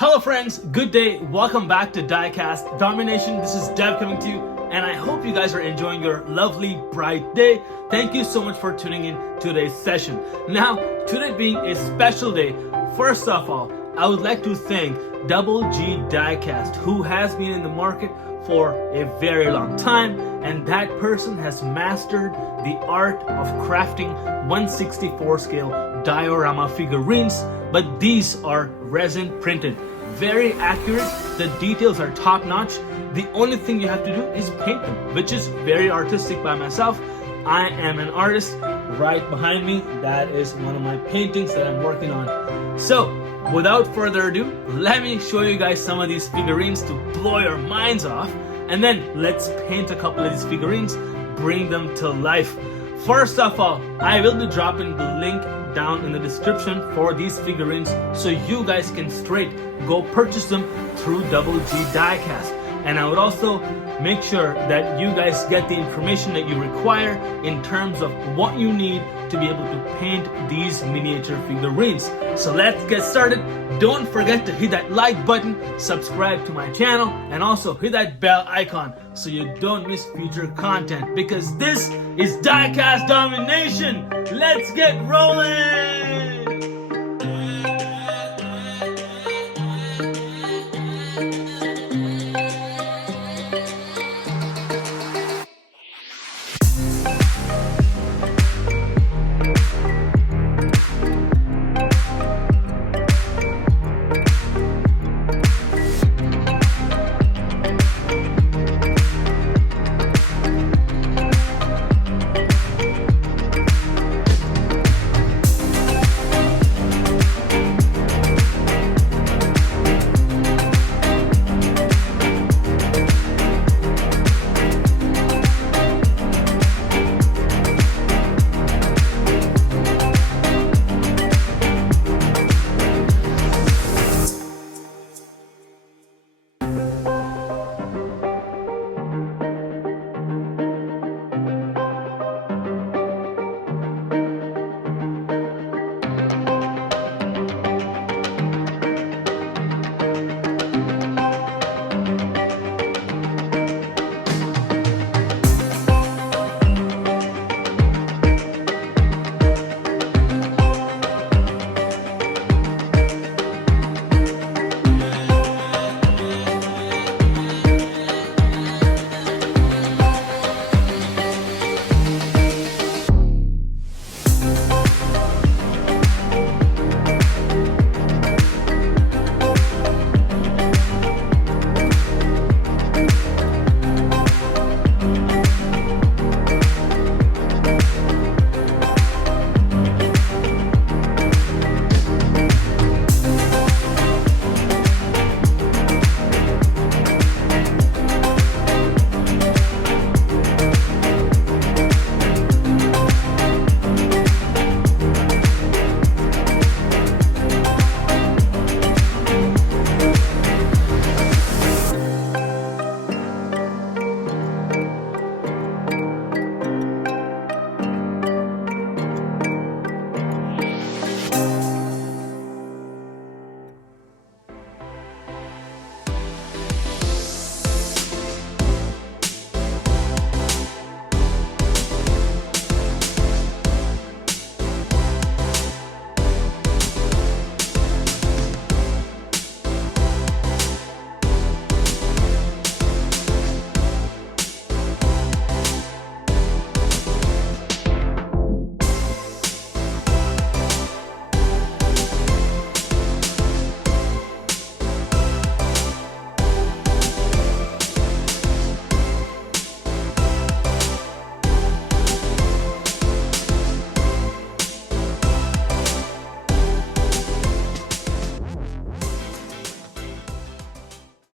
Hello friends, good day, welcome back to DIECAST Domination. This is Dev coming to you, and I hope you guys are enjoying your lovely, bright day. Thank you so much for tuning in to today's session. Now, today being a special day, first of all, I would like to thank DoubleGDiecast, who has been in the market for a very long time, and that person has mastered the art of crafting 1/64 scale diorama figurines, but these are resin printed. Very accurate, the details are top notch. The only thing you have to do is paint them, which is very artistic by myself. I am an artist. Right behind me, that is one of my paintings that I'm working on. So, without further ado, let me show you guys some of these figurines to blow your minds off, and then let's paint a couple of these figurines, bring them to life. First of all, I will be dropping the link down in the description for these figurines so you guys can straight go purchase them through DoubleGDiecast. And I would also make sure that you guys get the information that you require in terms of what you need to be able to paint these miniature figurines. So let's get started. Don't forget to hit that like button, subscribe to my channel, and also hit that bell icon so you don't miss future content, because this is DIECAST Domination. Let's get rolling!